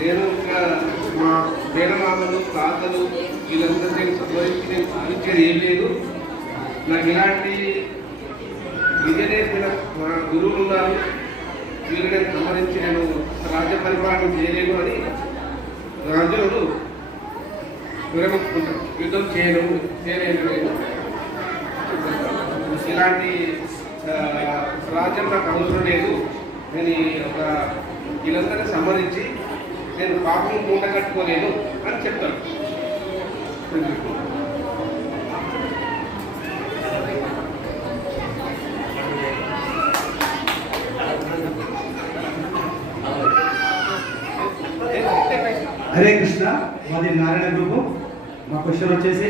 నేను మా మేనమామలు తాతలు వీళ్ళందరినీ సంబంధించి నేను సాధించేది ఏం లేదు. నాకు ఇలాంటి విద్య నేర్పిన మా గురువులు ఉన్నారు. వీళ్ళని సంబంధించి నేను రాజ్య పరిపాలన చేయలేను అని రాజులు విరమించుకుంటాను. యుద్ధం చేయలేను నేను. ఇలాంటి రాజ్యం నాకు అవసరం లేదు. నేను ఒక వీళ్ళందరినీ సంబంధించి నేను పాపం మూట కట్టుకోలేను అని చెప్తాను. హరే కృష్ణ. మాది నారాయణ గ్రూపు. మా క్వశ్చన్ వచ్చేసి,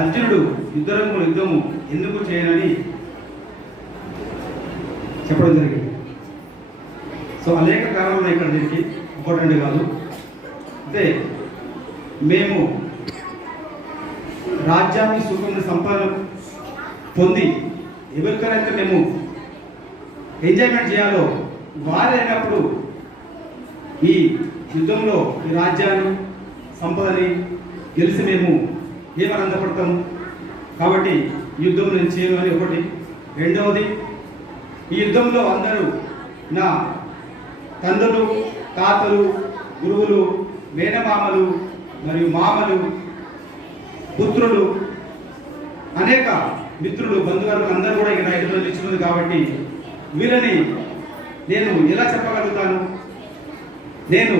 అర్జునుడు యుద్ధము ఎందుకు చేయనని చెప్పడం జరిగింది. సో అనేక కారణాలు ఇక్కడ దీనికి, ఒకటి కాదు. అంటే మేము రాజ్యాన్ని సుఖం సంపాదన పొంది ఎవరికైతే మేము ఎంజాయ్మెంట్ చేయాలో వారైనప్పుడు ఈ యుద్ధంలో ఈ రాజ్యాన్ని సంపదని గెలిచి మేము ఏమని ఆనందపడతాం. కాబట్టి యుద్ధం నేను చేయను అని ఒకటి. రెండవది, ఈ యుద్ధంలో అందరూ నా తండ్రులు, తాతలు, గురువులు, మేనమామలు మరియు మామలు, పుత్రులు, అనేక మిత్రులు, బంధువర్గులు అందరూ కూడా ఇక్కడ యుద్ధంలో నిలిచినది. కాబట్టి వీళ్ళని నేను ఎలా చెప్పగలుగుతాను? నేను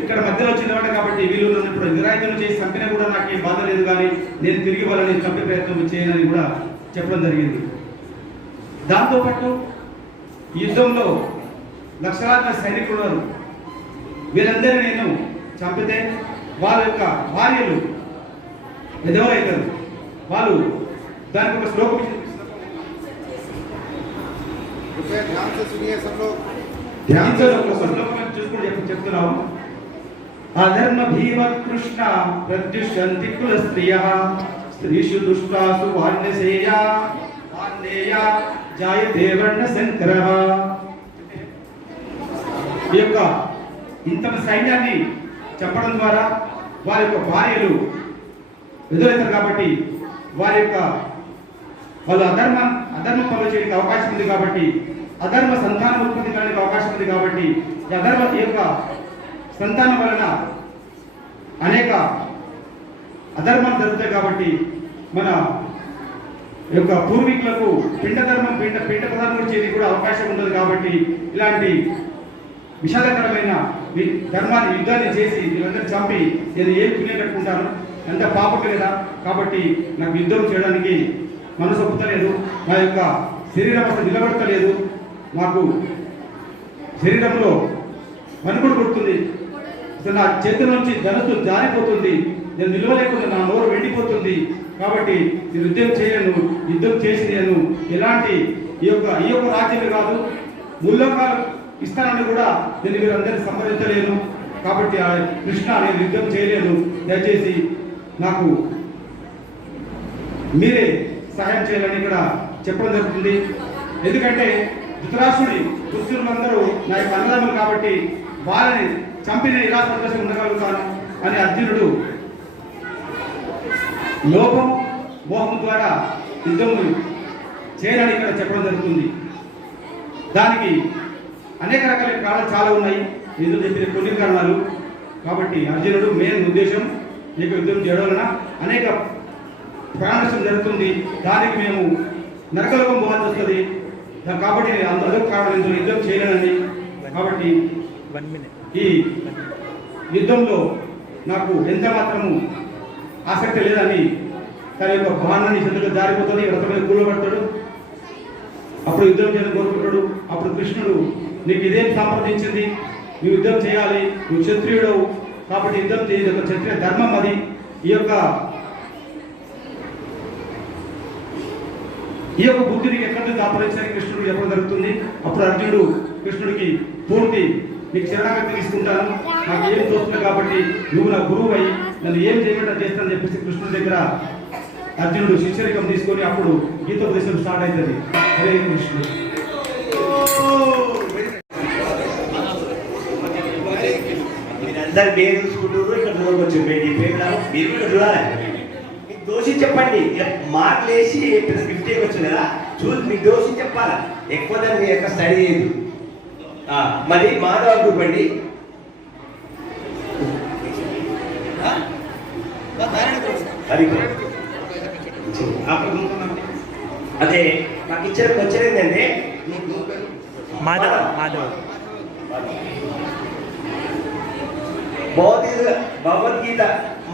ఇక్కడ మధ్యలో వచ్చినవాడు కాబట్టి వీళ్ళు నన్ను ఇప్పుడు నిరాయుధం చేసి చంపినా కూడా నాకేం బాధ లేదు, కానీ నేను తిరిగి వాళ్ళని చంపే ప్రయత్నం చేయనని కూడా చెప్పడం జరిగింది. దాంతోపాటు యుద్ధంలో లక్షలాది సైనికులు ఉన్నారు. వీళ్ళందరినీ నేను చంపితే వాళ్ళ యొక్క భార్యలు ఎదవరైతారు. వాళ్ళు దానికి ఒక శ్లోకం చూసుకుంటూ చెప్తున్నాము. అధర్మ భీమ కృష్ణ ప్రత్యుషంతి కుల స్త్రియః స్త్రీషు దుష్టాసు వార్ణసేయ జాయతే వర్ణ శంకరః. ఈ యొక్క ఇంత సైన్యాన్ని చెప్పడం ద్వారా వారి యొక్క భార్యలు ఎదురవుతారు. కాబట్టి వాళ్ళు అధర్మ పనులు చేయడానికి అవకాశం ఉంది. కాబట్టి అధర్మ సంతానం ఉత్పత్తి చేయడానికి అవకాశం ఉంది. కాబట్టి ఈ యొక్క సంతానం వలన అనేక అధర్మాలు జరుగుతాయి. కాబట్టి మన యొక్క పూర్వీకులకు పిండ ప్రధానం చేయడానికి కూడా అవకాశం ఉండదు. కాబట్టి ఇలాంటి విషాదకరమైన ధర్మాన్ని యుద్ధాన్ని చేసి వీళ్ళందరూ చంపి నేను ఏం పుణ్యం కట్టుకుంటాను? ఎంత పాపం లేదా? కాబట్టి నాకు యుద్ధం చేయడానికి మనసు ఒప్పుతలేదు. నా యొక్క శరీరం అసలు నిలబడతలేదు. నాకు శరీరంలో మనుగుడు కొడుతుంది. అసలు నా చేతుల నుంచి ధనస్సు జారిపోతుంది. నేను నిలవలేకుండా నా నోరు వెండిపోతుంది. కాబట్టి నేను యుద్ధం చేసి నేను ఎలాంటి ఈ యొక్క రాజ్యమే కాదు, ముల్లోకాలు ఇస్తానని కూడా నేను వీరందరినీ సంప్రదించలేను. కాబట్టి కృష్ణ, నేను యుద్ధం చేయలేను. దయచేసి నాకు మీరే సహాయం చేయాలని ఇక్కడ చెప్పడం జరుగుతుంది. ఎందుకంటే ధృతరాష్ట్రుడి పుత్రులందరూ నా యొక్క అన్నదమ్ములు. కాబట్టి వాళ్ళని చంపి నేను ఇలా సంతోషంగా ఉండగలుగుతాను అని అర్జునుడు లోపం మోహం ద్వారా యుద్ధం చేయాలని ఇక్కడ చెప్పడం జరుగుతుంది. దానికి అనేక రకాల కారణాలు చాలా ఉన్నాయి. ఎందుకు చెప్పిన కొన్ని కారణాలు. కాబట్టి అర్జునుడు మెయిన్ ఉద్దేశం నీకు యుద్ధం చేయడం వలన అనేక ప్రాణనష్టం జరుగుతుంది. దానికి మేము నరకలోకం పోవాల్సి వస్తుంది. కాబట్టి అందరూ కారణం యుద్ధం చేయలేనని. కాబట్టి ఈ యుద్ధంలో నాకు ఎంత మాత్రము ఆసక్తి లేదని తన యొక్క బాణాన్ని చెందుకు జారిపోతుంది. వ్రత మీద కూలబడతాడు. అప్పుడు యుద్ధం చేయాలని కోరుకుంటాడు. అప్పుడు కృష్ణుడు, నీకు ఇదేం సంప్రదించింది? నువ్వు యుద్ధం చేయాలి, నువ్వు క్షత్రియుడవు. కాబట్టి యుద్ధం చేయదు, ఒక క్షత్రియ ధర్మం అది. ఈ యొక్క బుద్ధిని ఎక్కడి నుంచి ఆపరించడానికి కృష్ణుడు చెప్పడం జరుగుతుంది. అప్పుడు అర్జునుడు కృష్ణుడికి పూర్తి నీకు శరణాగతి తీసుకుంటాను, నాకు ఏం తోస్తుంది కాబట్టి నువ్వు నా గురువు అయ్యి నన్ను ఏం చేయమంటే చేస్తానని చెప్పేసి కృష్ణుడి దగ్గర అర్జునుడు శిష్యరికం తీసుకొని అప్పుడు గీతోపదేశం స్టార్ట్ అవుతుంది. హరే కృష్ణ. దాన్ని మీరు చూసుకుంటారు, ఇక్కడ చూడవచ్చు మీరు కూడా చూడాలి. మీకు దోషి చెప్పండి, మార్కులు వేసి గిఫ్ట్ ఇవ్వచ్చు కదా, చూసి మీకు దోషి చెప్పాలా, ఎక్కువ దాన్ని మీ యొక్క స్టడీ చేయదు. మరి మాధవ గ్రూప్ అండి, అదే నాకు ఇచ్చిన క్వశ్చన్ ఏంటంటే భగవద్గీత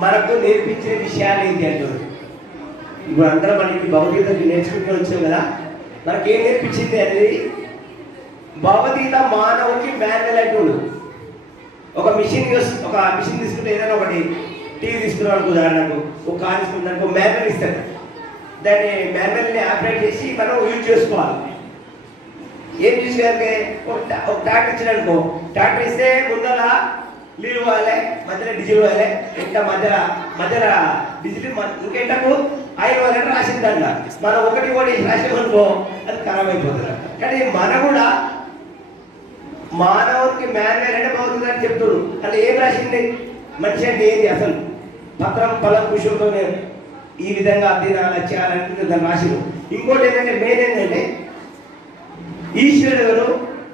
మనకు నేర్పించే విషయాలు ఏంటి అంటారు. ఇప్పుడు అందరం మనకి భగవద్గీత నేర్చుకుంటూ వచ్చాం కదా, మనకేం నేర్పించింది అనేది భగవద్గీత మానవుడికి మాన్యువల్ అంటుడు. ఒక మిషన్ తీసుకుంటే ఏదైనా ఒకటి టీవీ తీసుకున్నాను ఉదాహరణకు, ఒక కార్ తీసుకున్నాను, ఒక మాన్యువల్ ఇస్తాడు. దాన్ని మాన్యువల్ని ఆపరేట్ చేసి మనం యూజ్ చేసుకోవాలి. ఏం చూసేయాలి, ఒక ట్రాక్టర్ ఇచ్చిననుకో, ట్రాక్టర్ ఇస్తే ముందర నీళ్ళు పోవాలి, మధ్యలో డీజిల్ పోవాలి, ఎంత మధ్యలో డీజిల్ ఇంకెంటకు ఆయిల్ పోవాలంటే రాసిందంట. మనం ఒకటి రాసేమనుకో అది ఖరాబ్ అయిపోతుంది. కానీ మనం కూడా మానవునికి మాన్యువల్ అంటే బాగుంటుంది అని చెప్తున్నారు. అంటే ఏం రాసింది, మనిషి అంటే ఏంటి అసలు, పత్రం ఫలం పుష్పంతో ఈ విధంగా తినాలి చేయాలంటే దాన్ని రాసింది. ఇంకోటి ఏంటంటే మెయిన్ ఏంటంటే ఈశ్వరుడు ఎవరు,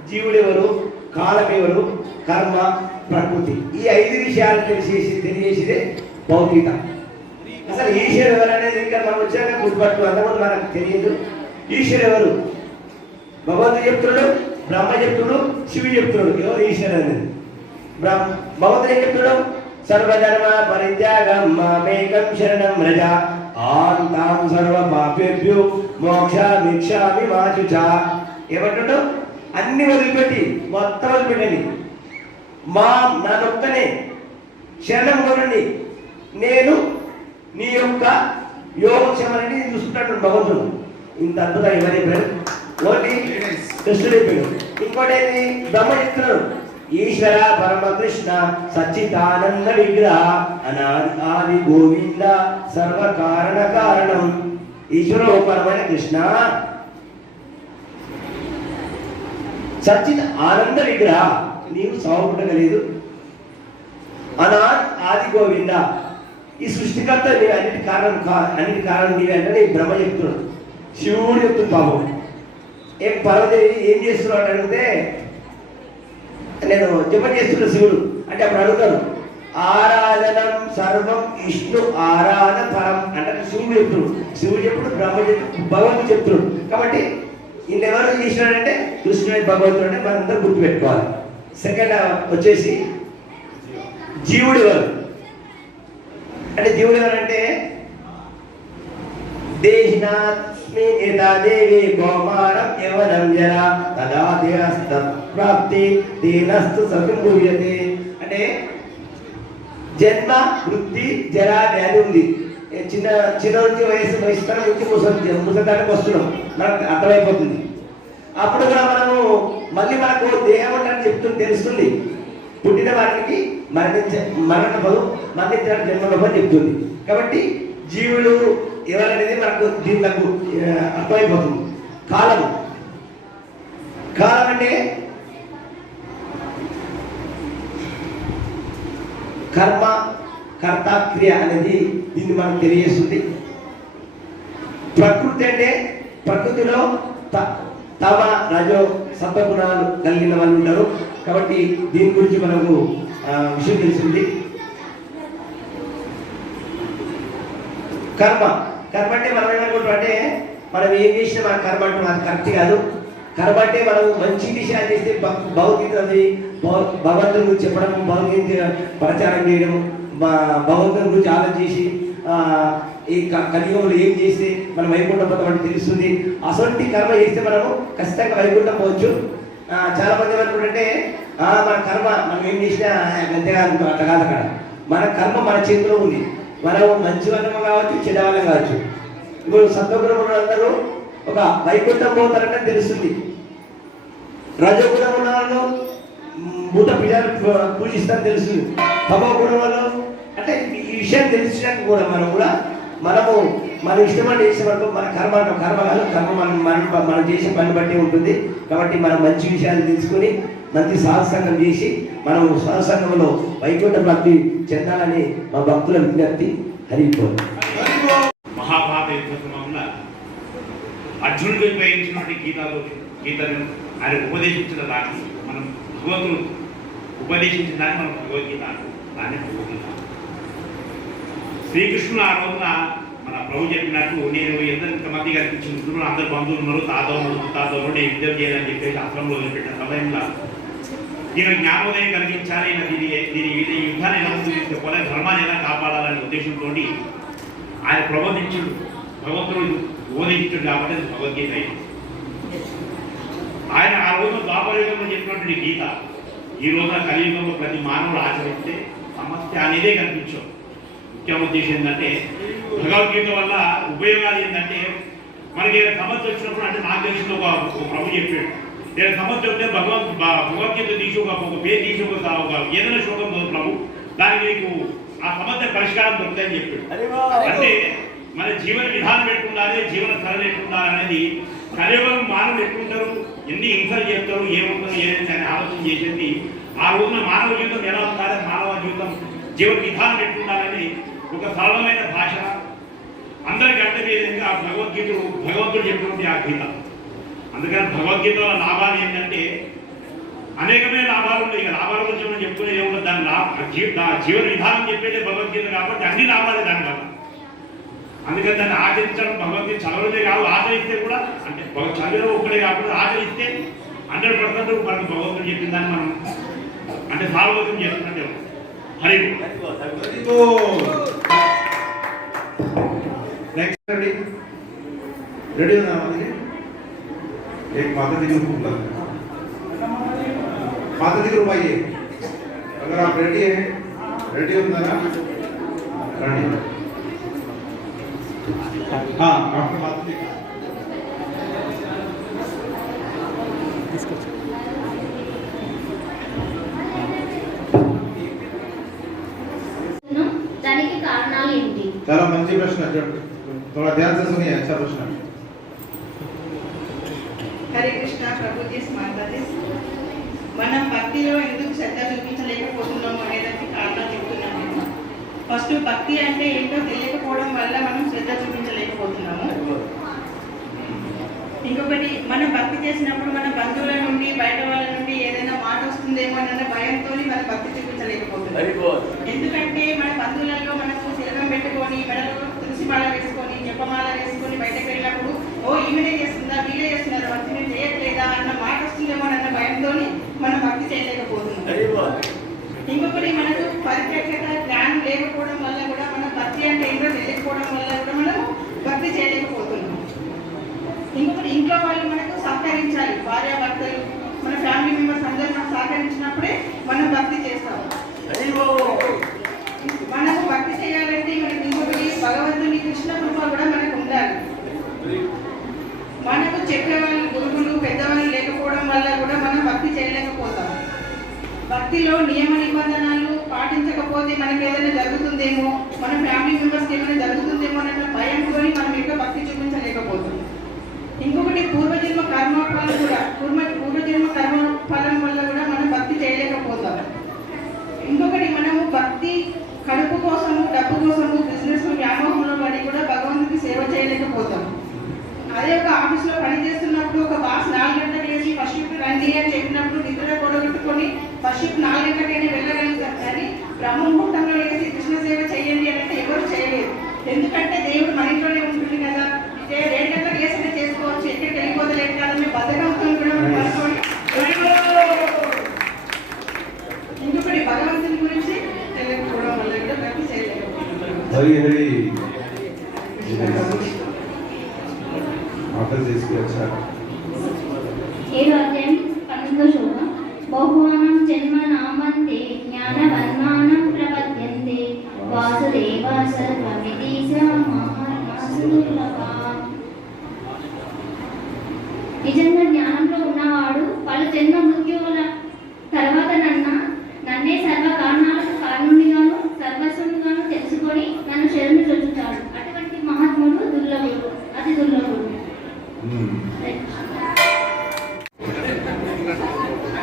జీవుడు ఎవరు, కాలం ఎవరు, కర్మ, ప్రకృతి, ఈ 5 విషయాలు తెలియజేసేదే భౌతికత. అసలు ఈశ్వరుడు ఎవరు అనేది ఇంకా మనం వచ్చాక గుర్తుపట్టు, అంతకుముందు మనకు తెలియదు. ఈశ్వరుడు ఎవరు, భగవంతుడు చెప్తున్నాడు, బ్రహ్మ చెప్తున్నాడు, శివుడు చెప్తున్నాడు. ఎవరు ఈశ్వరుడు అనేది? భగవంతుడు ఏం చెప్తున్నాడు, సర్వధర్మ పరిత్యాగం మామేకం శరణం వ్రజ ఆంతాం సర్వ పాపేభ్యో మోక్షామిక్షామి మా శుచా. ఏమంటాడు, అన్ని వదిలిపెట్టి మొత్తం వదిలిపెట్టండి, నన్నొక్కనే శరణం కోరండి, నేను నీ యొక్క యోగక్షేమాన్ని నేను చూసుకుంటాడు భగవంతుడు. ఇంత అద్భుతం ఎవరి ఓన్లీ కృష్ణుడు చెప్పాడు. ఇంకోటి ఏంటి, బ్రహ్మ చెప్తున్నాడు, ఈశ్వర పరమకృష్ణ సచ్చిదానంద విగ్రహ అనాది ఆది గోవింద సర్వ కారణ కారణం. ఈశ్వర పరమైన కృష్ణ సచ్చిత్ ఆనంద విగ్రహ, నీవు సాగుపడగలేదు. అనాది ఆది గోవింద, ఈ సృష్టికర్త నీవు, అన్నిటి కారణం నీవే అంటే నేను బ్రహ్మ చెప్తున్నాడు. శివుడు చెప్తుంది పాపం. పర్వదేవి ఏం చేస్తున్నాడు అని అడిగితే, నేను జపం చేస్తున్న శివుడు అంటే అప్పుడు అడుగుతాను, ఆరాధనం సర్వం విష్ణు ఆరాధన పరం అంటే శివుడు చెప్తున్నాడు. శివుడు చెప్పుడు, బ్రహ్మ చెప్తు, భగవంతుడు చెప్తున్నాడు. కాబట్టి ఇంకెవరు ఈశ్వరుడు అంటే కృష్ణుడు, భగవంతుడు అంటే మనందరూ గుర్తుపెట్టుకోవాలి. సెకండ్ వచ్చేసి జీవుడు ఎవరు అంటే, జీవుడు ఎవరంటే దేవి కౌమారం యవనం జర తదా దేహస్థ ప్రాప్తి దీనస్తు సవింభూయతే. అంటే జన్మ, వృద్ధి, జర, వ్యాధి ఉంది. చిన్న నుంచి వయసుతనం నుంచి ముసలితనానికి వస్తున్నాం, మనకు అర్థమైపోతుంది. అప్పుడు కూడా మనము మళ్ళీ మనకు దేహం ఉందని చెప్తుంది, తెలుస్తుంది. పుట్టిన వారికి మరణించడం జన్మలోపం చెప్తుంది. కాబట్టి జీవుడు ఎవరనేది మనకు దీనికి అర్థమైపోతుంది. కాలం అంటే కర్మ, కర్త, క్రియ అనేది దీన్ని మనకు తెలియజేస్తుంది. ప్రకృతి అంటే ప్రకృతిలో తమ రజో సత్వగుణాలు కలిగిన వాళ్ళు ఉంటారు. కాబట్టి దీని గురించి మనకు విషయం తెలిసింది. కర్మ అంటే మనం ఏమనుకుంటాం అంటే, మనం ఏం చేసినా మన కర్మ అంటే మనకు కరెక్ట్ కాదు. కర్మ అంటే మనం మంచి విషయాలు చేస్తే భగవద్గీత భగవంతుని గురించి చెప్పడం, భగవద్గీత ప్రచారం చేయడం, భగవంతుని గురించి ఆలోచన చేసి ఈ కలియుగంలో ఏం చేస్తే మనం వైకుంఠం పోతామని తెలుస్తుంది. అసలు కర్మ చేస్తే మనము ఖచ్చితంగా వైకుంఠం పోవచ్చు. చాలా మంది ఏమనుకుంటే మన కర్మ మనం ఏం చేసినా అంతేగా అట్లా కాదు. అక్కడ మన కర్మ మన చేతిలో ఉంది. మనం మంచి వాళ్ళం కావచ్చు, చెడ్డ వాళ్ళం కావచ్చు. ఇప్పుడు సత్వగుణం ఉన్న అందరూ ఒక వైకుంఠం పోతారంటే తెలుస్తుంది. రజోగుణం ఉన్న వాళ్ళు భూత పిల్లలు పూజిస్తారని తెలుస్తుంది. తమో గుణం వాళ్ళు అంటే ఈ విషయం తెలిసినాక కూడా మనము మన ఇష్టమైన చేసే వరకు మన కర్మ కాదు, కర్మ మనం చేసే పని బట్టి ఉంటుంది. కాబట్టి మనం మంచి విషయాలు తెలుసుకుని మంచి సత్సంగం చేసి మనం సత్సంగంలో వైకుంఠ ప్రాప్తి చెందాలని మా భక్తుల విజ్ఞప్తి. హరిపోల్. మహాభారత యుద్ధ సమయంలో అర్జునుడికి ఉపయోగించినటువంటి గీతను ఆయన ఉపదేశించిన దాన్ని మనం భగవంతుడు ఉపదేశించిన దాన్ని మనం భగవద్గీత దాన్ని భగవద్గీత. శ్రీకృష్ణుడు ఆ రోజున మన ప్రభు చెప్పినట్టు నేను ఎంతమంది కనిపించిన మిత్రులు అందరు బంధువులు ఉన్నారు, తాతోడు నేను యుద్ధం చేయాలని చెప్పేసి ఆశ్రమంలో వదిలిపెట్టిన సమయంలో ఈయన జ్ఞానోదయం కలిగించాలి, దీని యుద్ధాన్ని ఎలా ముందు తీసుకుపోవాలి, ధర్మాన్ని ఎలా కాపాడాలనే ఉద్దేశంతో ఆయన ప్రబోధించుడు, భగవంతుడు బోధించుడు కాబట్టి అది భగవద్గీత అయింది. ఆయన ఆ రోజు ద్వాపరయుగంలో చెప్పినటువంటి గీత ఈ రోజున కలియుగంలో ప్రతి మానవుడు ఆచరిస్తే సమస్య అనేదే కనిపించవు. ముఖ్య ఉద్దేశం ఏంటంటే భగవద్గీత వల్ల ఉపయోగాలు ఏంటంటే మనకి ఏదైనా సమస్య వచ్చినప్పుడు, అంటే నాకు తెలిసిన ఒక ప్రభు చెప్పాడు, ఏదైనా సమస్య వస్తే భగవద్గీత తీసి ఒక పేరు తీసి ఒక ఏదైనా శ్లోకం ప్రభు దానికి నీకు ఆ సమస్య పరిష్కారం దొరుకుతాయని చెప్పాడు. అంటే మన జీవన విధానం ఎట్లుండాలి, జీవన సరళ ఎట్లుండాలి అనేది కలియుగం మానవులు ఎట్లుంటారు, ఎన్ని హింసలు చేస్తారు, ఏముంటారు ఏదైతే అని ఆలోచన చేసేది. ఆ రోజున మానవ జీవితం ఎలా ఉండాలి, మానవ జీవితం జీవన విధానం ఎట్లుండాలని ఒక సరళమైన భాష అందరికీ అర్థమయ్యే విధంగా భగవంతుడు చెప్పినటువంటి ఆ గీత. అందుకని భగవద్గీత లాభాలు ఏంటంటే అనేకమైన లాభాలు ఉన్నాయి. ఇక లాభాల గురించి మనం చెప్పుకునే ఏముండదు, దాని జీవన విధానం చెప్పేదే భగవద్గీత కాబట్టి అన్ని లాభాలే దానివల్ల. అందుకని దాన్ని ఆచరించడం, భగవద్గీత చదవడమే కాదు, ఆచరిస్తే కూడా అంటే చదివడం ఒక్కడే కాకుండా ఆచరిస్తే 100% మనకు భగవంతుడు చెప్పిన దాన్ని మనం అంటే సార్వత్రం చేస్తున్నట్టే. హరి नेक्स्ट रेडी रेडी होना हमारे एक माता जी को बुला माता जी को रुपाइए अगर आप रेडी हैं रेडी होना ना रेडी हाँ आपके माता जी దానికి కారణాలు ఏంటి? చాలా మంచి ప్రశ్న, थोड़ा ध्यान से सुनिए, अच्छा प्रश्न. హరే కృష్ణ ప్రభుజీ మాతాజీ, మనం భక్తిలో ఎందుకు శ్రద్ధ చూపించలేకపోతున్నాము అనేదానికి కారణం చెప్తున్నాను నేను. ఫస్ట్ భక్తి అంటే ఏంటో తెలియకపోవడం వల్ల మనం శ్రద్ధ చూపించలేకపోతున్నాము. ఇంకొకటి, మనం భక్తి చేసినప్పుడు మన బంధువుల నుండి బయట వాళ్ళ నుండి ఏదైనా మాట వస్తుందేమో అన్న భయంతో మనం భక్తి చూపించలేకపోతున్నాం. ఎందుకంటే మన బంధువులలో మనకు శిలకం పెట్టుకొని మెడలో తులసిమాల వేసుకొని జపమాల వేసుకొని బయటకు వెళ్ళినప్పుడు ఓ ఈమెనే చేస్తుందా వీళ్ళే చేస్తున్నారు భక్తి నేను చేయట్లేదా అన్న మాట వస్తుందేమో అన్న భయంతో మనం భక్తి చేయలేకపోతున్నాం. ఇంకొకటి, మనకు పరిప్రేక్షత జ్ఞానం లేకపోవడం వల్ల కూడా మనం భక్తి అంటే ఏంటో తెలియకపోవడం వల్ల కూడా మనం భక్తి చేయలేకపోతున్నాం. ఇంకొకటి, ఇంట్లో వాళ్ళు మనకు సహకరించాలి, భార్యాభర్తలు మన ఫ్యామిలీ మెంబర్స్ అందరూ మనకు సహకరించినప్పుడే మనం భక్తి చేస్తాం. మనకు భక్తి చేయాలంటే మనకి ఇంకొకటి భగవంతుని కృష్ణ కృప కూడా మనకు ఉండాలి. మనకు చెప్పేవాళ్ళు గురువులు పెద్దవాళ్ళు లేకపోవడం వల్ల కూడా మనం భక్తి చేయలేకపోతాం. భక్తిలో నియమ నిబంధనలు పాటించకపోతే మనకి ఏదైనా జరుగుతుందేమో, మన ఫ్యామిలీ మెంబర్స్కి ఏమైనా జరుగుతుందేమో అన్న భయంతో మనం యొక్క భక్తి చూపించలేకపోతాం. ఇంకొకటి, పూర్వజన్మ కర్మఫలం కూడా పూర్వజన్మ కర్మఫలం వల్ల కూడా మనం భక్తి చేయలేకపోతాం. ఇంకొకటి, మనము భక్తి కడుపు కోసము డబ్బు కోసము బిజినెస్ వ్యామోహంలో పడి కూడా భగవంతుడికి సేవ చేయలేకపోతాం. అదే ఒక ఆఫీస్లో పని చేస్తున్నప్పుడు ఒక బాస్ 4 గంటలకు లేచి ఫస్ట్ షిఫ్ట్ రండి అని చెప్పినప్పుడు నిద్ర కూడగట్టుకొని ఫస్ట్ షిఫ్ట్ 4 గంటలకైనా వెళ్ళగలుగుతాం. కానీ బ్రహ్మ ముహూర్తంలో లేచి కృష్ణ సేవ చేయండి అంటే ఎవరు చేయలేదు. ఎందుకంటే దేవుడు మన ఇంట్లోనే ఉంటుంది కదా, 7 గంటలకు లేచి చేసుకోవచ్చు, ఎక్కడికి వెళ్ళిపోతలేదు కదా మేము బద్దకంతో కూడా పడుకోండి. ఇంకొకటి, భగవంతుని గురించి తెలియకపోవడం వల్ల కూడా భక్తి చేయలేదు. हरी हरी माता जी इसकी अच्छा 7వ అధ్యాయం 12వ శ్లోకం. బహుమానం జన్మ నామంతే జ్ఞానవన్మానం ప్రపద్యంతే వాసుదేవ సర్వమితి మహాత్మాసుదుర్లభ. నిజంగా జ్ఞానంలో ఉన్నవాడు పలు జన్మ మృత్యువుల తర్వాత నన్నే సర్వ కారణాలకు కారణునిగాను సర్వస్వముగాను తెలుసుకొని నన్ను శరణు చొచ్చుతాడు. అటువంటి మహాత్ముడు దుర్లభుడు, అతి దుర్లభుడు.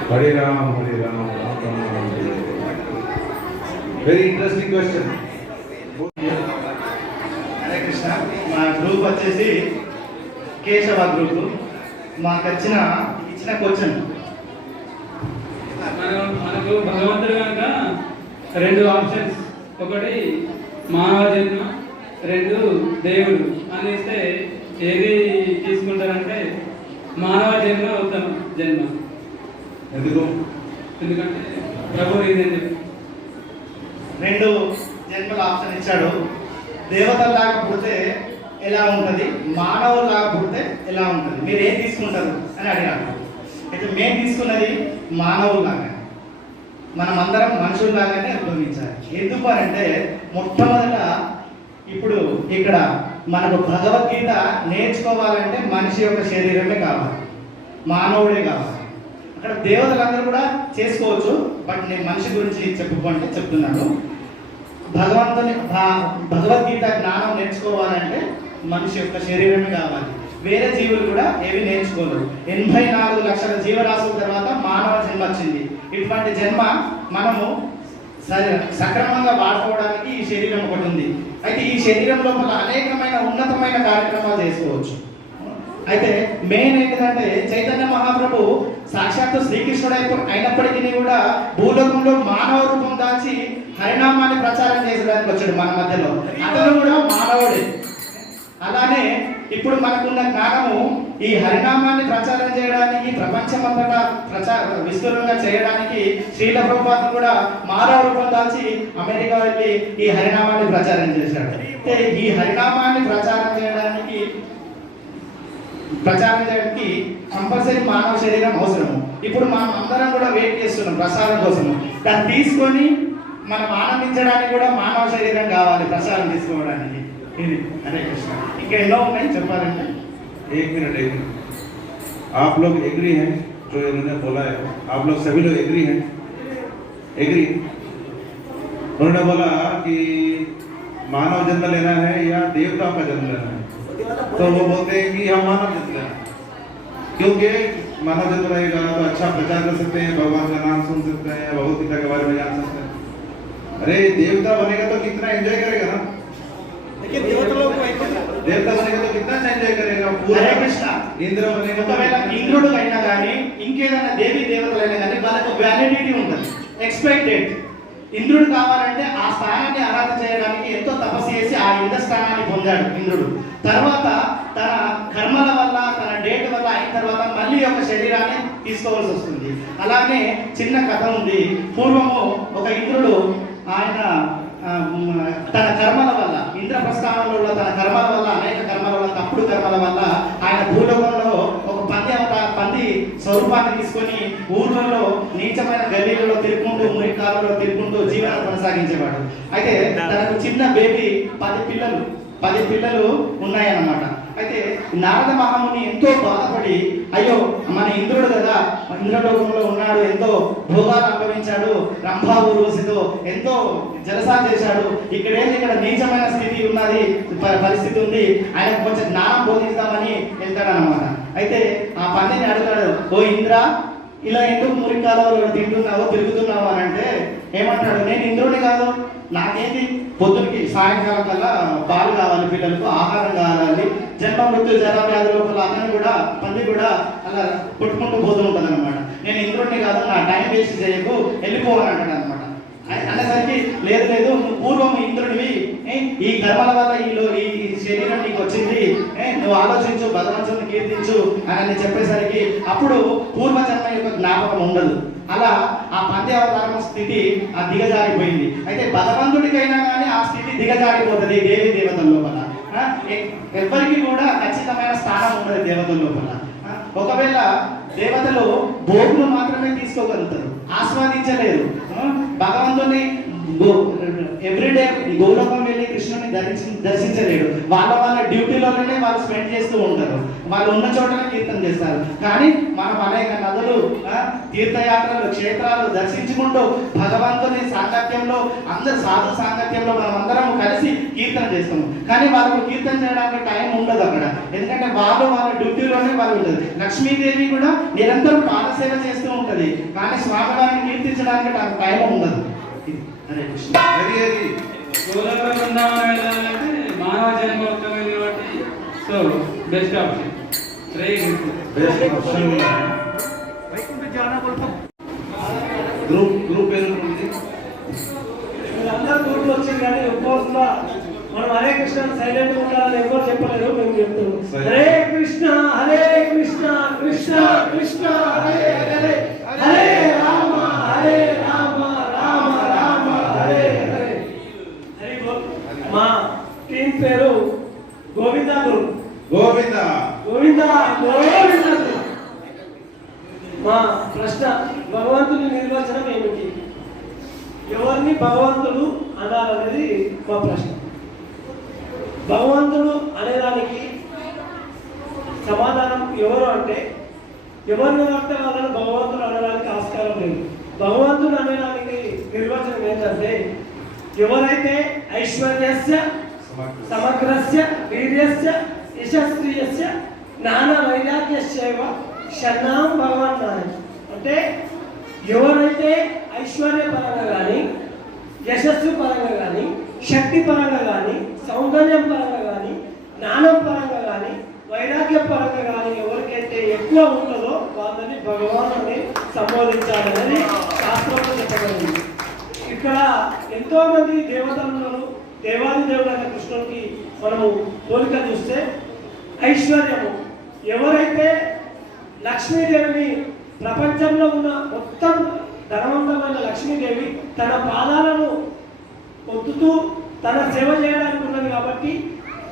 Hare Ram Ram Ram Hare Hare. Very interesting question. Hare Krishna. మా గ్రూప్ వచ్చేసి కేశవ గ్రూప్. మాకు ఇచ్చిన క్వశ్చన్ మనకు భగవంతుడు కనుక 2 ఆప్షన్స్, ఒకటి మానవ జన్మ, 2 దేవుడు అని ఇస్తే ఏది తీసుకుంటారంటే మానవ జన్మ ఉత్తమ జన్మ. ఎందుకంటే ప్రభు ఇదని చెప్పి 2 జన్మల ఆప్షన్ ఇచ్చాడు. దేవతల్లాగా పుడితే ఎలా ఉంటుంది, మానవులాగా పుడితే ఎలా ఉంటుంది, మీరు ఏం తీసుకుంటారు అని అడిగాడు. అయితే మేము తీసుకున్నది మానవులాగా, మనం అందరం మనుషుల్లాగానే ఉపయోగించాలి. ఎందుకు అంటే మొట్టమొదట ఇప్పుడు ఇక్కడ మనకు భగవద్గీత నేర్చుకోవాలంటే మనిషి యొక్క శరీరమే కావాలి, మానవుడే కావాలి. అక్కడ దేవతలందరూ కూడా చేసుకోవచ్చు, బట్ నేను మనిషి గురించి చెప్తున్నాను. భగవద్గీత జ్ఞానం నేర్చుకోవాలంటే మనిషి యొక్క శరీరమే కావాలి. వేరే జీవులు కూడా ఏవి నేర్చుకోలేరు. 84 లక్షల జీవరాశుల తర్వాత మానవ జన్మ వచ్చింది. ఇటువంటి జన్మ మనము సక్రమంగా వాడుకోవడానికి ఈ శరీరం ఒకటి ఉంది. అయితే ఈ శరీరం లోపల అనేకమైన ఉన్నతమైన కార్యక్రమాలు చేసుకోవచ్చు. అయితే మెయిన్ ఏంటంటే చైతన్య మహాప్రభు సాక్షాత్తు శ్రీకృష్ణుడు అయినప్పటికీ కూడా భూలోకంలో మానవ రూపం దాల్చి హరినామాన్ని ప్రచారం చేసడానికి వచ్చాడు మన మధ్యలో. అతను కూడా మానవుడే. అలానే ఇప్పుడు మనకున్న జ్ఞానము ఈ హరినామాన్ని ప్రచారం చేయడానికి, ప్రపంచమంతటా విస్తృతంగా చేయడానికి శ్రీల ప్రభుపాదులు కూడా మానవ రూపం దాల్చి అమెరికా వెళ్ళి ఈ హరినామాన్ని ప్రచారం చేశాడు. అయితే ఈ హరినామాన్ని ప్రచారం చేయడానికి కంపల్సరీ మానవ శరీరం అవసరము. ఇప్పుడు మనం అందరం కూడా వెయిట్ చేస్తున్నాం ప్రసాదం కోసము. దాన్ని తీసుకొని మనం ఆనందించడానికి కూడా మానవ శరీరం కావాలి ప్రసాదం తీసుకోవడానికి. ఇది హరే కృష్ణ. ఇంకా ఎన్నో ఉన్నాయి చెప్పాలంటే. एक मिनट आप लोग एग्री हैं जो इन्होंने बोला है? आप लोग सभी लोग एग्री हैं? एग्री? उन्होंने बोला कि मानव जन्म लेना है या देवताओं का जन्म लेना है, तो वो बोलते हैं कि हम मानव जन्म लेना है, क्योंकि मानव जन्म रहेगा तो अच्छा प्रचार कर सकते हैं, भगवान का नाम सुन सकते हैं, भगवत गीता के बारे में जान सकते हैं। अरे देवता बनेगा तो कितना एंजॉय करेगा ना, देवता बनेगा तो कितना एंजॉय करेगा पूरा। హరే కృష్ణ. इंद्र बनेगा तो ఒకవేళ ఇంద్రుడు అయినా కానీ ఇంకేదైనా దేవి దేవతలైనా కానీ వాళ్ళకు వ్యాలిడిటీ ఉంటుంది, ఎక్స్పెక్టెడ్. ఇంద్రుడు కావాలంటే ఆ స్థానాన్ని ఆరాధన చేయడానికి ఎంతో తపస్సు చేసి ఆ ఇంద్ర స్థానాన్ని పొందాడు ఇంద్రుడు. తర్వాత తన కర్మల వల్ల, తన డేట్ వల్ల అయిన తర్వాత మళ్ళీ ఒక శరీరాన్ని తీసుకోవాల్సి వస్తుంది. అలాగే చిన్న కథ ఉంది. పూర్వము ఒక ఇంద్రుడు ఆయన తన కర్మల వల్ల, ఇంద్ర ప్రస్థానంలో తన కర్మల వల్ల, అనేక కర్మల వల్ల, తప్పుడు కర్మల వల్ల ఆయన భూలోకంలో ఒక పంది స్వరూపాన్ని తీసుకొని ఊర్లలో నీచమైన గల్లీలలో తిరుగుకుంటూ, మురికాలలో తిరుగుకుంటూ జీవనం కొనసాగించేవాడు. అయితే తనకు చిన్న బేబీ 10 పిల్లలు ఉన్నాయన్నమాట. అయితే నారద మహాముని ఎంతో బాధపడి, అయ్యో మన ఇంద్రుడు కదా, ఇంద్రలోకంలో ఉన్నాడు, ఎంతో భోగాలు అనుభవించాడు, రంభా ఊర్వశితో ఎంతో జలసా చేశాడు, ఇక్కడ నీచమైన స్థితి ఉన్నది, పరిస్థితి ఉంది, ఆయనకు కొంచెం జ్ఞానం బోధిస్తామని వెళ్తాడు అనమాట. అయితే ఆ పందిని అడుగుతాడు, ఓ ఇంద్ర, ఇలా ఎందుకు మురికాలలో తిరుగుతున్నావు అని అంటే ఏమంటాడు, నేను ఇంద్రుడిని కాదు, నాకేంటి పొద్దునికి సాయంకాలం కల్లా పాలు కావాలి, పిల్లలకు ఆహారం కావాలి, జన్మ మృత్యు జర వ్యాధి లోపల అన్నని కూడా పంది కూడా అలా కొట్టుకుంటూ పోతూ ఉంటుంది అనమాట. నేను ఇంద్రుడిని కాదు, నా టైం వేస్ట్ చేయకు, వెళ్ళిపోవాలని అంటాడు అనమాట. అనేసరికి లేదు పూర్వం ఇంద్రుడివి, ఈ కర్మల వల్ల ఈ శరీరం నీకు వచ్చింది, నువ్వు ఆలోచించు, భగవంతుని కీర్తించు అని చెప్పేసరికి అప్పుడు పూర్వజన్మ యొక్క జ్ఞాపకం ఉండదు. అలా ఆ పంది అవతారం స్థితి ఆ దిగజారిపోయింది. అయితే భగవంతుడికైనా కానీ ఆ స్థితి దిగజారిపోతుంది దేవి దేవతల లోపల. ఎవరికి కూడా ఖచ్చితమైన స్థానం ఉండదు దేవతల లోపల. ఒకవేళ దేవతలు భోగులు మాత్రమే తీసుకోగలుగుతారు, ఆస్వాదించలేరు. భగవంతుని ఎవ్రీడే గోలోకం వెళ్ళి కృష్ణుని దర్శించలేడు. వాళ్ళ డ్యూటీలోనే వాళ్ళు స్పెండ్ చేస్తూ ఉంటారు, వాళ్ళు ఉన్న చోటనే కీర్తన చేస్తారు. కానీ మనం అనేక నదులు, తీర్థయాత్రలు, క్షేత్రాలు దర్శించుకుంటూ భగవంతుని సాంగత్యంలో, అందరు సాధు సాంగత్యంలో మనం అందరం కలిసి కీర్తన చేస్తాము. కానీ వాళ్ళకు కీర్తన చేయడానికి టైం ఉండదు అక్కడ, ఎందుకంటే వాళ్ళ డ్యూటీలోనే వాళ్ళు ఉంటుంది. లక్ష్మీదేవి కూడా నిరంతరం పాదసేవ చేస్తూ ఉంటుంది, కానీ స్వామివారిని కీర్తించడానికి నాకు టైం ఉండదు. హరే కృష్ణ. గోలోక బృందావనం వెళ్ళాలంటే మానవ జన్మ ఉత్తమైంది కాబట్టి సో బెస్ట్ ఆప్షన్. గ్రూప్ పేరు అందరూ గ్రూప్లో వచ్చింది కానీ ఒక్కోగా మనం హరే కృష్ణ సైలెంట్ ఉండాలని ఎవరు చెప్పలేదు, మేము చెప్తున్నాం. హరే కృష్ణ కృష్ణ కృష్ణ హరే హరే, హరే రామ రామ రామ హరే హరే. హరి బోల్. మా టీం పేరు గోవింద గ్రూప్. గోవింద గోవింద గోవింద. మా ప్రశ్న, భగవంతుని నిర్వచనం ఏమిటి? ఎవరిని భగవంతుడు అనాలనేది మా ప్రశ్న. భగవంతుడు అనేదానికి సమాధానం ఎవరు అంటే, ఎవరిని పడితే వాళ్ళని భగవంతుడు అనడానికి ఆస్కారం లేదు. భగవంతుడు అనేదానికి నిర్వచనం ఏంటంటే, ఎవరైతే ఐశ్వర్యస్య సమగ్రస్య వీర్యస్య యశస్వియస్య జ్ఞాన వైరాగ్యస్యైవ షణ్ణాం భగవాన్ నారాయణ. అంటే ఎవరైతే ఐశ్వర్యపరంగా కానీ, యశస్సు పరంగా కానీ, శక్తి పరంగా కానీ, సౌందర్యం పరంగా కానీ, జ్ఞానం పరంగా కానీ, వైరాగ్య పరంగా కానీ ఎవరికైతే ఎక్కువ ఉంటుందో వాళ్ళని భగవాన్ అని సంబోధించాలనేది శాస్త్రంలో చెప్పబడింది. ఇక్కడ ఎంతో మంది దేవతలను, దేవాది దేవుడైన కృష్ణుడికి మనము పోలిక చూస్తే, ఐశ్వర్యము, ఎవరైతే లక్ష్మీదేవిని, ప్రపంచంలో ఉన్న మొత్తం ధనవంతమైన లక్ష్మీదేవి తన పాదాలను పొద్దుతూ తన సేవ చేయడానికి ఉన్నది కాబట్టి,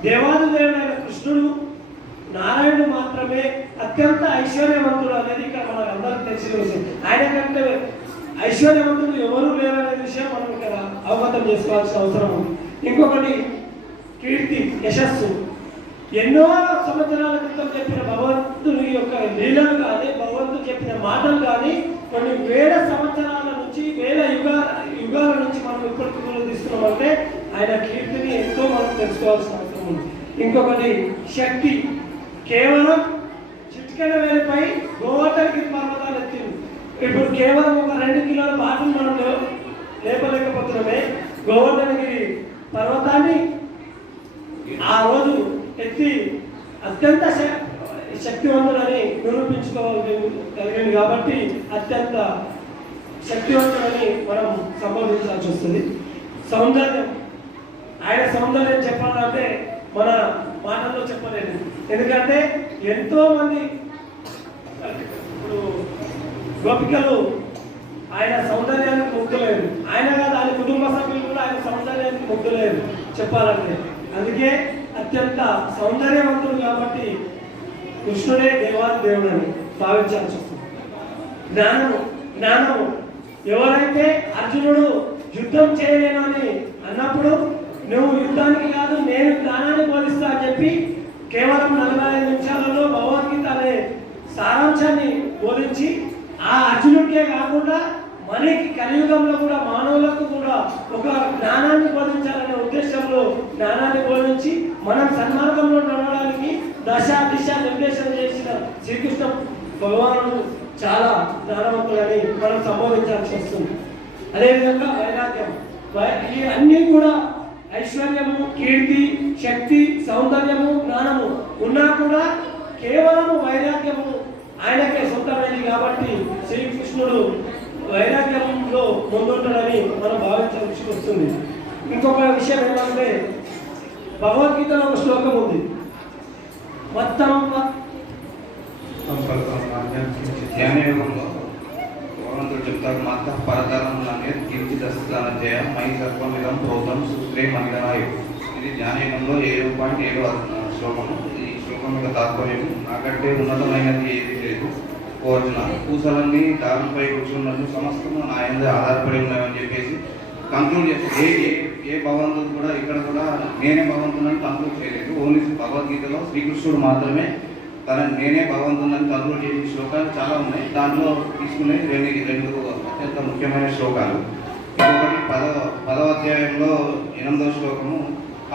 దేవాది దేవుడైన కృష్ణుడు, నారాయణుడు మాత్రమే అత్యంత ఐశ్వర్యవంతుడు అనేది ఇక్కడ మనకు అందరికీ తెలిసిన విషయం. ఆయన కంటే ఐశ్వర్యవంతుడు ఎవరూ లేరనే విషయం మనం ఇక్కడ అవగతం చేసుకోవాల్సిన అవసరం ఉంది. ఇంకొకటి కీర్తి, యశస్సు. ఎన్నో సంవత్సరాల క్రితం చెప్పిన భగవంతుని యొక్క లీలలు కానీ, భగవంతుడు చెప్పిన మాటలు కానీ కొన్ని వేల సంవత్సరాల నుంచి, వేల యుగాల నుంచి మనం ఇప్పటికి తీసుకున్నామంటే ఆయన కీర్తిని ఎంతో మనం తెలుసుకోవాల్సిన అవసరం ఉంది. ఇంకొకటి శక్తి. కేవలం చిటికెన వేలపై గోవర్ధనగిరి పర్వతాలు ఎత్తింది. ఇప్పుడు కేవలం ఒక 2 కిలోల బాటలు మనం లేపలేకపోతున్నామే. గోవర్ధనగిరి పర్వతాన్ని ఆ రోజు ఎత్తి అత్యంత శక్తివంతుడని నిరూపించుకోగలిగింది కాబట్టి అత్యంత శక్తివంతుడని మనం సంబోధించాల్సి వస్తుంది. సౌందర్యం. ఆయన సౌందర్యం చెప్పాలంటే మన మాటల్లో చెప్పలేదు, ఎందుకంటే ఎంతో మంది ఇప్పుడు గోపికలు ఆయన సౌందర్యానికి ముగ్ధులేదు, ఆయన కాదు ఆయన కుటుంబ సభ్యులు కూడా ఆయన సౌందర్యానికి ముగ్ధులేదు చెప్పాలంటే. అందుకే అత్యంత సౌందర్యవంతుడు కాబట్టి కృష్ణుడే దేవాది దేవుడు అని భావించాల్సి వస్తుంది. జ్ఞానము. ఎవరైతే అర్జునుడు యుద్ధం చేయలేను అని అన్నప్పుడు, నువ్వు యుద్ధానికి కాదు నేను జ్ఞానాన్ని బోధిస్తా అని చెప్పి కేవలం 45 నిమిషాలలో భగవద్గీత అనే సారాంశాన్ని బోధించి, ఆ అర్జునుడికే కాకుండా మనకి కలియుగంలో కూడా మానవులకు కూడా ఒక జ్ఞానాన్ని బోధించాలనే ఉద్దేశంలో జ్ఞానాన్ని బోధించి మనం సన్మార్గంలో నడవడానికి దిశ నిర్దేశం చేసిన శ్రీకృష్ణ భగవానుడు చాలా జ్ఞానవంతులని మనం సంబోధించాల్సి వస్తుంది. అదేవిధంగా వైరాగ్యం. ఈ అన్నీ కూడా ఐశ్వర్యము, కీర్తి, శక్తి, సౌందర్యము, జ్ఞానము ఉన్నా కూడా కేవలము వైరాగ్యము ఆయనకే సొంతమైనది కాబట్టి శ్రీకృష్ణుడు వైరాగ్యంలో ముందుంటాడని మనం భావించాల్సి వస్తుంది. ఇంకొక విషయం ఏంటంటే, భగవద్గీతలో ఒక శ్లోకం ఉంది, మొత్తం ధ్యానయోగంలో భగవంతుడు చెప్తాడు, మత పరతరం అనేది కించిదస్తానం చేయ మై సర్పమిదం ప్రోతం సూత్రే మనిదనాయు. ఇది ధ్యానయోగంలో 7.7 శ్లోకము. ఈ శ్లోకం యొక్క తాత్పర్యం, నాకంటే ఉన్నతమైనది ఏది లేదు ఓ అర్జున, పూసలన్నీ దానిపై కూర్చున్నట్టు సమస్తము నా యందు ఆధారపడి ఉన్నాయని చెప్పేసి కంక్లూడ్ చేస్తే ఏ భగవంతుడు కూడా ఇక్కడ కూడా నేనే భగవంతునని కంక్లూడ్ చేయలేదు. ఓన్లీ భగవద్గీతలో శ్రీకృష్ణుడు మాత్రమే నేనే భగవంతునని కంక్లూడ్ చేసిన శ్లోకాలు చాలా ఉన్నాయి. దాంట్లో తీసుకునే రెండు అత్యంత ముఖ్యమైన శ్లోకాలు. ఇంకొకటి 10వ అధ్యాయంలో 8వ శ్లోకము,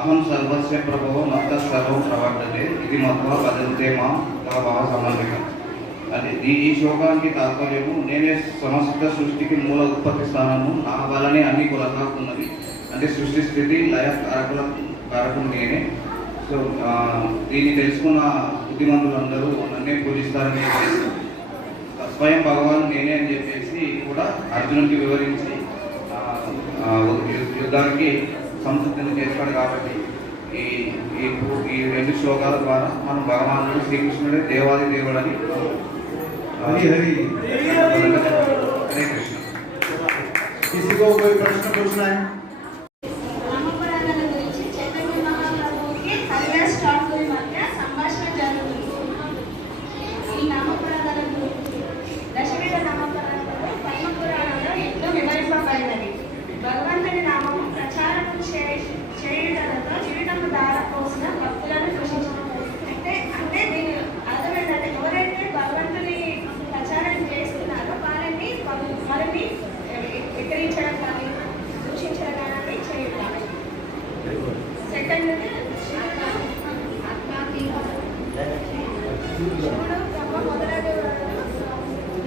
అహం సర్వస్య ప్రభావం మత్త సర్వం ప్రవర్తతే ఇది మత్వ వదంతే మా భావ సంబంధికం. అంటే ఈ శ్లోకానికి తాత్పర్యము, నేనే సమస్త సృష్టికి మూల ఉత్పత్తి స్థానము, నా వల్లనే అన్ని కొనసాగుతున్నది. అంటే సృష్టి స్థితి లయ కారకుడు నేనే. సో దీన్ని తెలుసుకున్న బుద్ధిమంతులందరూ నన్నే పూజిస్తారని స్వయం భగవాన్ నేనే అని చెప్పేసి కూడా అర్జునుడికి వివరించి యుద్ధానికి సంసిద్ధం చేస్తాడు. కాబట్టి ఈ రెండు శ్లోకాల ద్వారా మనం భగవానుడు శ్రీకృష్ణుడే దేవాది దేవుడని हरी हरी हरे कृष्ण। किसी को कोई प्रश्न पूछना है? నామపురాణాల గురించి చైతన్య మహాప్రభువుకి హరిదాస్ ఠాకూర్ మధ్య సంభాషణ జరుగుతుంది. ఈ నామపురాణాల గురించి దశవిధ నామపురాణాలు పద్మపురాణంలో ఎంతో వివరింపబడినది. భగవంతుని నామము ప్రచారం చేయుటలతో జీవితం దారపోసిన భక్తులను సృష్టించారు. అంటే దీని అర్థం ఏంటంటే ఎవరైతే భగవంతుని ప్రచారం చేస్తున్నారో వాళ్ళని మరిన్ని విక్రయించడం కానీ దూషించడం కానీ చేయడం. సెకండ్ శివుడు బ్రహ్మ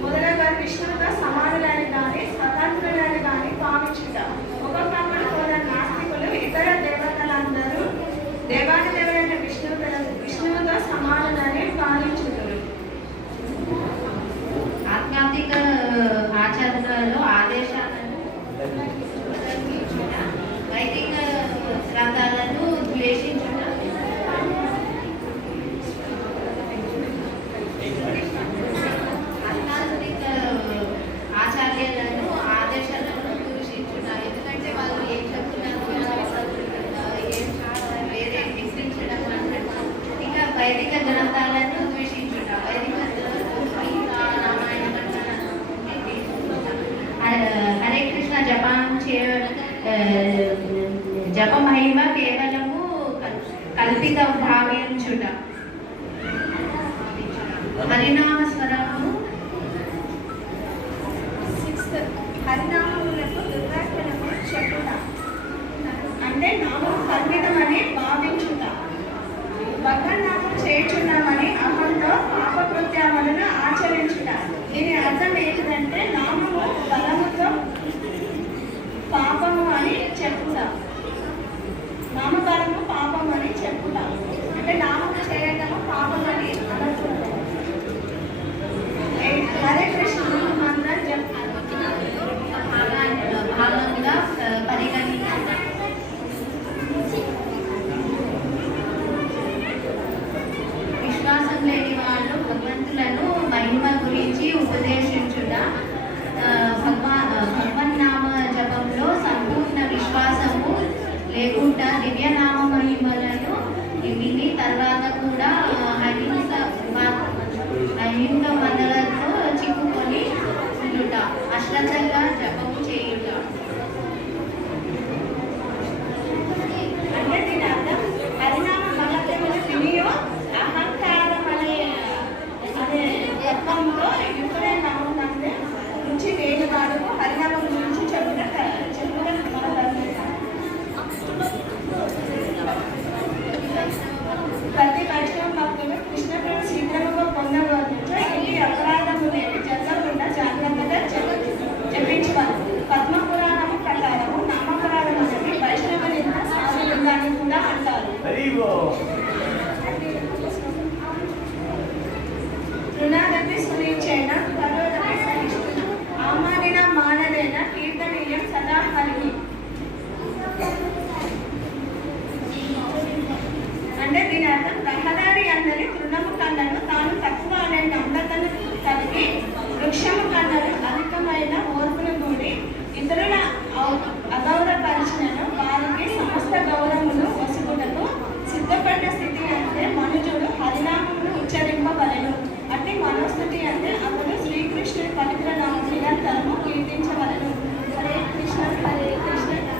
మొదలగా విష్ణువుగా సమానులని కానీ స్వతంత్రులని కానీ భావించుట. ఒక్కొక్కప్పుడు కొందరు నాస్తికులు ఇతర దేవతలందరూ దేవాది దేవుడైన విష్ణువుగా సమానులని భావించుతారు. ఆధ్యాత్మిక ఆచరణలో ఆదేశాలను వైదిక గ్రంథాలను ద్వేషించుట, ఆధ్యాత్మిక ఆచార్యులను ఆదేశాలను దూషించుట. ఎందుకంటే వాళ్ళు ఏం చెప్తున్నారు వేరే విశ్రించడం అన్నట్టు. ఇంకా వైదిక గ్రంథాలను ద్వేషించుట, వైదిక హరే కృష్ణ జప మహిమ కేవలము కల్పిత భావించుట, హరినామ స్వరము హరినామములకు దుర్వ్యాఖ్యలకు చెప్పుట. అంటే నామం కల్పితమని భావించుట. భగవన్నామం చేయుచున్నామని అహంతో పాపకృత్యములను ఆచరించుట. దీని అర్థం ఏంటంటే నామము బలముతో పాపము అని చెప్పుట. నామబలము పాపము అని చెప్పుట. అంటే నామము చేయటము పాపమని అనుకుంటాం.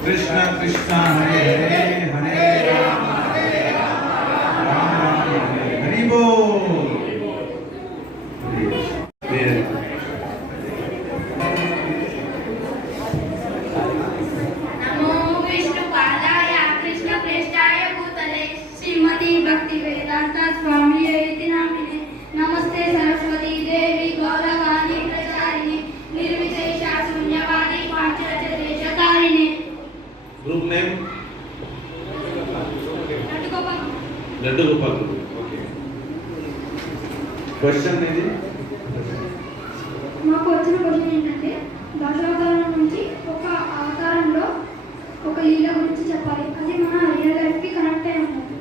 कृष्ण कृष्ण हरे हरे हरे राम राम राम हरे हरि बोल। नमो विष्णुपादाय कृष्णप्रेष्ठाय भूतले श्रीमती भक्तिवेदांत स्वामी इति नामिने नमस्ते सरस्वती देवी गौरवाणी प्रचारिणे निर्विशेषा शून्यवादी पांचरात्रिदेशकारिणे। Group name Laddu Gopal group. Okay, question ఇది మాకు వచ్చిన క్వశ్చన్ ఏంటంటే దశావతారం నుంచి ఒక అవతారంలో ఒక లీల గురించి చెప్పాలి, అది మన రియల్ లైఫ్ కి కనెక్ట్ అయి ఉంటుంది.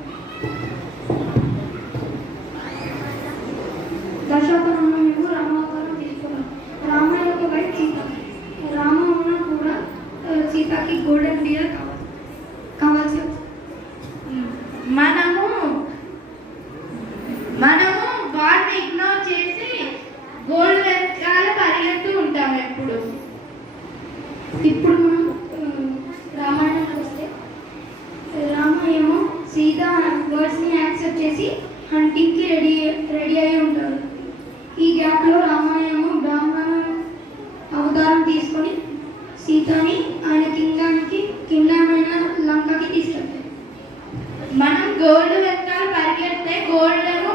దశావతారంలో మేము రామావతారం తీసుకున్నాం. రామాయణకు వైఫ్ సీత. రామవనం కూడా సీతకి గోల్డెన్ డియర్ కావాల్సి మనము వాటిని ఇగ్నోర్ చేసి గోల్డ్ వెనకాల పరిగెత్తు ఉంటాం ఎప్పుడు. ఇప్పుడు మనం రామాయణంలో వస్తే రామ ఏమో సీత వర్డ్స్ని యాక్సెప్ట్ చేసి హంటింగ్కి రెడీ అయి ఉంటారు. ఈ గ్యాప్లో రామాయణము బ్రాహ్మణ అవతారం తీసుకొని సీతని ఆయన కింగ్డమైన లంకకి తీసుకెళ్తారు. మనం గోల్డ్ వెనకాల పరిగెడితే గోల్డ్ ఏమో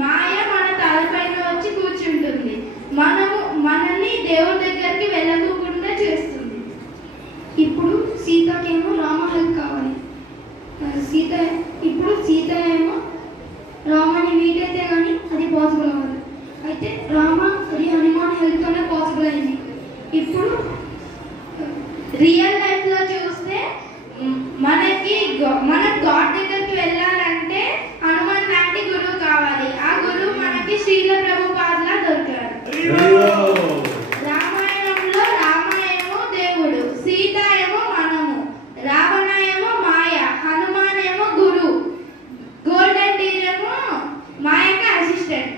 మాయ మన తలపైన వచ్చి కూర్చుంటుంది. మనల్ని దేవుడి దగ్గరికి వెళ్ళకుండా చేస్తుంది. ఇప్పుడు సీతకేమో రామ హెల్ప్ కావాలి. ఇప్పుడు సీత ఏమో రామని మీట్ అయితే కానీ అది పాసిబుల్ అవ్వదు. అయితే అది హనుమాన్ హెల్ప్తోనే పాసిబుల్ అయింది. ఇప్పుడు రియల్ లైఫ్ లో చూస్తే మన గాడ్ దగ్గరికి వెళ్ళాలంటే హనుమాన్ లాంటి గురువు కావాలి. ఆ గురువు మనకి శ్రీల ప్రభుపాదులా దొరికారు. రామాయణంలో రామ ఏమో దేవుడు, సీత ఏమో మనము, రావణ ఏమో మాయ, హనుమాన్ ఏమో గురువు, గోల్డెన్ డీర్ ఏమో మాయకి అసిస్టెంట్.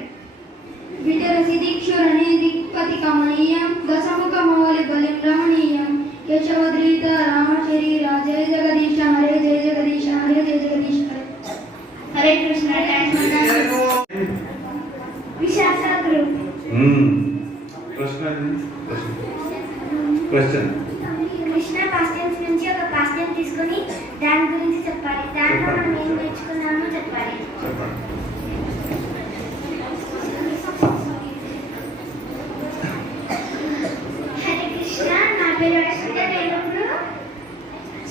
విజయరసి దీక్షురని దిక్పతి కమనీయం దశముఖ మౌలి బలిం రమణీయం కేశవద్రీత రామ శరీర జయ జగదీశ హరే జయ జగదీశ హరే జయ జగదీశ హరే Krishna. Visakha group. Question Krishna past tense నుంచి ఒక పాస్ట్ టెన్స్ తీసుకొని దాని గురించి చెప్పాలి. దాంట్లో మనం ఏం నేర్చుకున్నామో చెప్పాలి. హరే కృష్ణ, నా పేరు రక్షిత. నేను ఇప్పుడు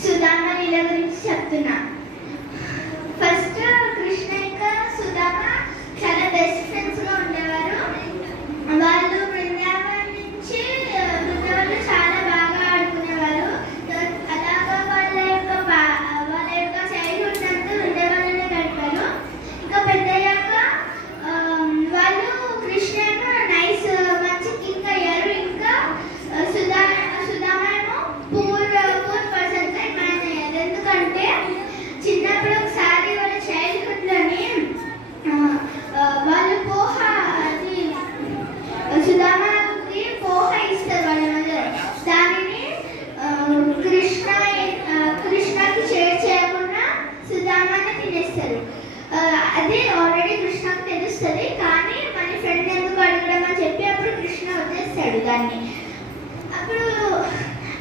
సుధామ లీల గురించి చెప్తున్నా. ఫస్ట్ కృష్ణ ఇంకా సుధామ చాలా బెస్ట్ ఫ్రెండ్స్ గా ఉండేవారు. వాళ్ళు బృందావనం నుంచి బృందావనంలో చాలా బాగా ఆడుకునేవారు. అలాగా వాళ్ళ యొక్క చైల్డ్హుడ్ అంతా బృందావనంలో గడిపారు. ఇంకా పెద్దయ్యాక వాళ్ళు కృష్ణ నైస్ మంచి కింగ్ అయ్యారు. ఇంకా సుధామ ఏమో పూర్ పర్సన్ గా మ్యాన్ అయ్యారు. ఎందుకంటే చిన్నప్పుడు ఒకసారి వాళ్ళ చైల్డ్హుడ్ లోని వాళ్ళు పోహ అది సుధామకి పోహ ఇస్తారు వాళ్ళ మదర్. దానిని కృష్ణకి షేర్ చేయకుండా సుధామాని తినేస్తారు. అది ఆల్రెడీ కృష్ణకు తెలుస్తుంది. కానీ మన ఫ్రెండ్ ఎందుకు అడగడం అని చెప్పి అప్పుడు కృష్ణ వదిలేస్తాడు దాన్ని.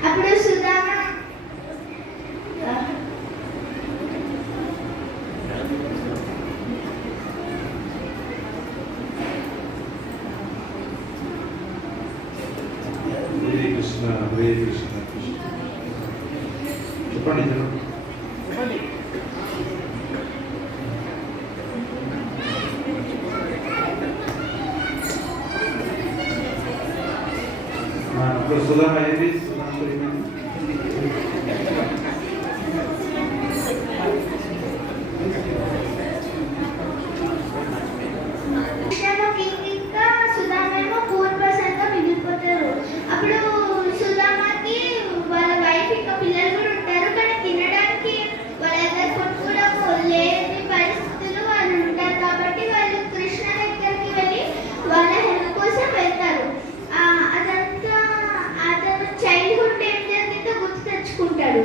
అప్పుడు సుధామ హరే కృష్ణ హరే కృష్ణ కృష్ణ చెప్పండి. ఇప్పుడు సుధామ ఏది సుధామేమో పూర్ పర్సన్ గా మిగిలిపోతారు. అప్పుడు సుధామకి వాళ్ళ వైఫ్ ఇంకా పిల్లలు కూడా ఉంటారు. కానీ తినడానికి వాళ్ళ దగ్గర కూడా లేని పరిస్థితులు వాళ్ళు ఉంటారు. కాబట్టి వాళ్ళు కృష్ణ దగ్గరికి వెళ్ళి వాళ్ళ హెల్ప్ కోసం వెళ్తారు. అదంతా అతను చైల్డ్హుడ్ ఏం జరిగిందో గుర్తు తెచ్చుకుంటాడు.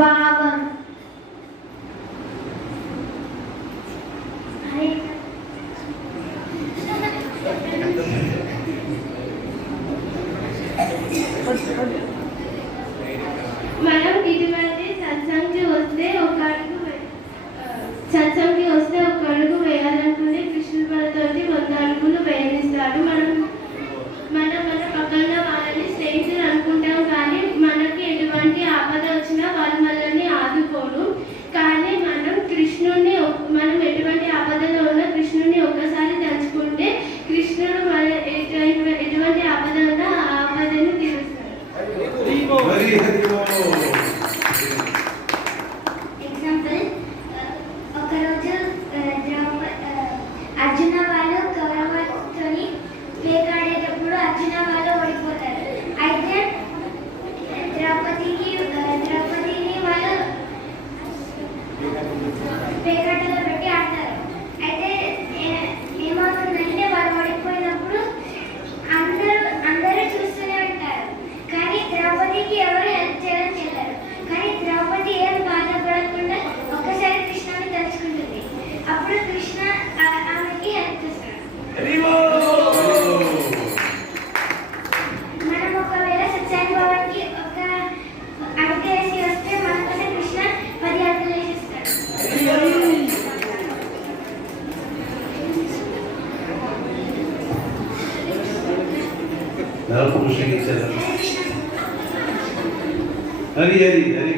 భావం. మనం ఇటువంటి సత్సంగి వస్తే ఒక అడుగు వేయాలనుకుని కృష్ణుడి మనతోటి 100 అడుగులు వేయనిస్తాడు. మన పక్కన వాళ్ళని స్నేహితులు అనుకుంటాం, కానీ మనకి ఎటువంటి ఆపద వచ్చినా వాళ్ళు మనల్ని ఆదుకోరు. కానీ మనం ఎటువంటి ఆపదలో ఉన్న కృష్ణుడిని ఒక్కసారి తలుచుకుంటే కృష్ణుడు మన ఎటువంటి ఆపద ఉన్నా ఆ ఆపదను తీరుస్తాడు. ఎగ్జాంపుల్, ఒకరోజు అర్జున వాళ్ళు కౌరవులతోని పేకాడేటప్పుడు అర్జున వాళ్ళు ఓడిపోతారు. అయితే ద్రౌపదిని వాళ్ళు పేకాటలో పెట్టి ఆడతారు. అయితే ఏమవుతుందంటే వాళ్ళు ఓడిపోయినప్పుడు అందరూ చూస్తూనే ఉంటారు, కానీ ద్రౌపదికి ఎవరు హెల్ప్ చేయడం చేయలేరు. కానీ ద్రౌపది ఏం బాధపడకుండా ఒక్కసారి కృష్ణని తలుచుకుంటుంది. అప్పుడు కృష్ణ ఆమెకి హెల్ప్ చేస్తాడు. మనం ఒకవేళ సత్సాయి భవన్కి ఒక అడుగు వేసి వస్తే మన కోసం కృష్ణ 10 అడుగులు వేసిస్తాడు. हरी हरी हरी